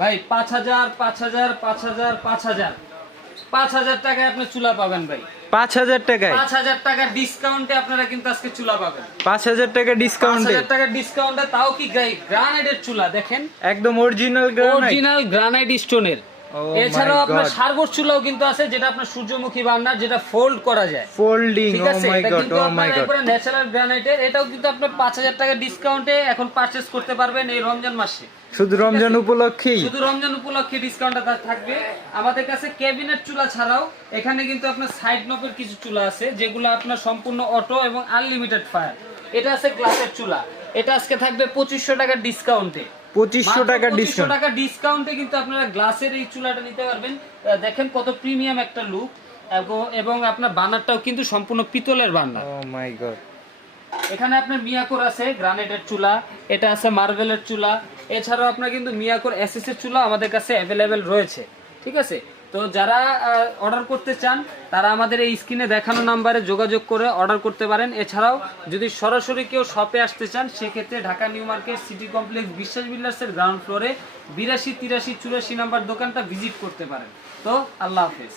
ভাই 5000 5000 5000 5000 5000 টাকায় আপনি চুলা পাবেন ভাই। 5000 টাকায়? 5000 টাকা ডিসকাউন্টে আপনারা কিন্তু আজকে চুলা পাবেন। 5000 টাকা ডিসকাউন্টে? 5000 টাকা ডিসকাউন্টে, তাও কি গ্রানাইটের চুলা দেখেন, একদম অরিজিনাল গ্রানাইট? অরিজিনাল গ্রানাইট স্টোনের। এছাড়াও আপনার সারগোশ চুলাও কিন্তু আছে, যেটা আপনার সূর্যমুখী বার্নার, যেটা ফোল্ড করা যায়, ফোল্ডিং। ঠিক ও আছে, মাই এটা গড, কিন্তু ও মাই আপনার গড। একবারে ন্যাচারাল গ্রানাইটের। এটাও কিন্তু আপনি 5000 টাকা ডিসকাউন্টে এখন পারচেজ করতে পারবেন এই রমজান মাসে। শুধু রমজান উপলক্ষেই? শুধু রমজান উপলক্ষে ডিসকাউন্টটা থাকবে। আমাদের কাছে ক্যাবিনেট চুলা ছাড়াও এখানে কিন্তু আপনার সাইড নবের কিছু চুলা আছে, যেগুলো আপনার সম্পূর্ণ অটো এবং আনলিমিটেড ফায়ার। এটা আছে গ্লাসের চুলা, এটা আজকে থাকবে 2500 টাকা ডিসকাউন্টে। 2500 টাকা ডিসকাউন্ট? টাকা ডিসকাউন্টে কিন্তু আপনারা গ্লাসের এই চুলাটা নিতে পারবেন। দেখেন কত প্রিমিয়াম একটা লুক, এবং আপনার বার্নারটাও কিন্তু সম্পূর্ণ পিতলের বার্নার। ও মাই গড। এখানে আপনার মিয়াকোর আছে গ্রানাইটের চুলা, এটা আছে মার্বেলের চুলা। এছাড়াও আপনার কিন্তু মিয়াকোর এসএস এর চুলা আমাদের কাছে অ্যাভেলেবেল রয়েছে, ঠিক আছে। তো যারা অর্ডার করতে চান তারা আমাদের এই স্ক্রিনে দেখানো নাম্বারে যোগাযোগ করে অর্ডার করতে পারেন। এছাড়াও যদি সরাসরি কেউ শপে আসতে চান, সেক্ষেত্রে Dhaka new market city complex বিশ্বাস বিল্ডার্সের গ্রাউন্ড ফ্লোরে 82 83 84 নাম্বার দোকানটা ভিজিট করতে পারেন। তো আল্লাহ হাফেজ।